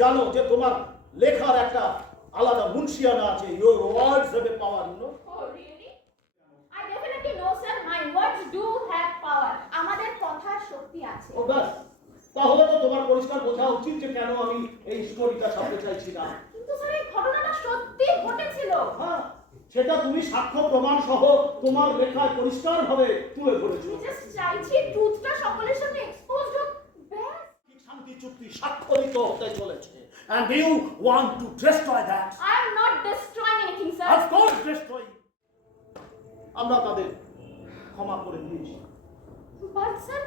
জানো যে তোমার লেখার একটা আলাদা মুনশিয়ানা আছে? Your words have a power, you know? Oh, really? I definitely know, sir. My words do have power. আমাদের কথার শক্তি আছে। ও ব্যাস, তাহলে তো তোমার পরিষ্কার বোঝা উচিত যে কেন আমি এই স্টোরিটা ছাপতে চাইছি না। কিন্তু স্যার এই ঘটনাটা সত্যি ঘটেছিল। হ্যাঁ, সেটা তুমি সাক্ষ্য প্রমাণ সহ তোমার লেখায় পরিষ্কারভাবে তুলে ধরেছো। আমি জাস্ট চাইছি ট্রুথটা সকলের সামনে এক্সপোজ হোক, ব্যাস। শান্তি চুক্তি স্বাক্ষরিত হতে চলেছে, and you want to destroy that? I am not destroying anything, sir. Of course destroy. আমরা তাদের ক্ষমা করে দিয়েছি। But sir,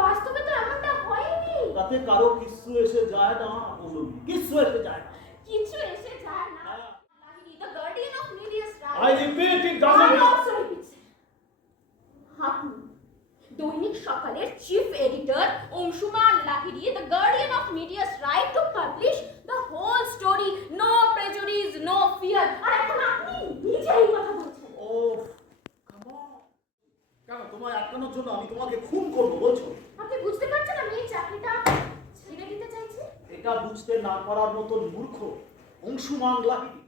বাস্তবে তো এমনটা হয়নি। তাতে কারো কিছু এসে যায় না, কিছু এসে যায় না। কিছু এসে যায় না। The guardian of media's right. I repeat, it I doesn't. also repeat. আপনি দৈনিক সকালের chief editor Anshuman Lahiri, the guardian of media's right to publish the whole story, no prejudice, no fear. আর এখন আপনি নিজেই কথা বলছেন। ও come on. কেন তোমায় আটকানোর জন্য আমি তোমাকে খুন করব বলছো? আপনি বুঝতে পারছেন আমি এই চাকরিটা ছেড়ে দিতে চাইছি? এটা বুঝতে না পারার মতন মূর্খ অংশুমান লাহিড়ী।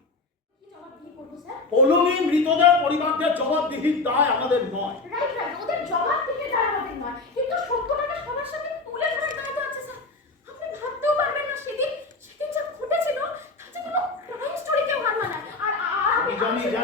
কি জবাবদিহি করবো স্যার? পৌলমী মৃতদের পরিবারদের জবাবদিহির দায় আমাদের নয়। রাইট রাইট, ওদের জবাব থেকে তারা আমাদের নয়, কিন্তু সত্যটাকে সবার সামনে তুলে ধরার দায়িত্ব আছে স্যার। আপনি ভাবতেও পারবেন না সেদিন যা ঘটেছিল তাতে কোনো ক্রাইম স্টোরি কেউ হার মানায়। আর আমি জানি যে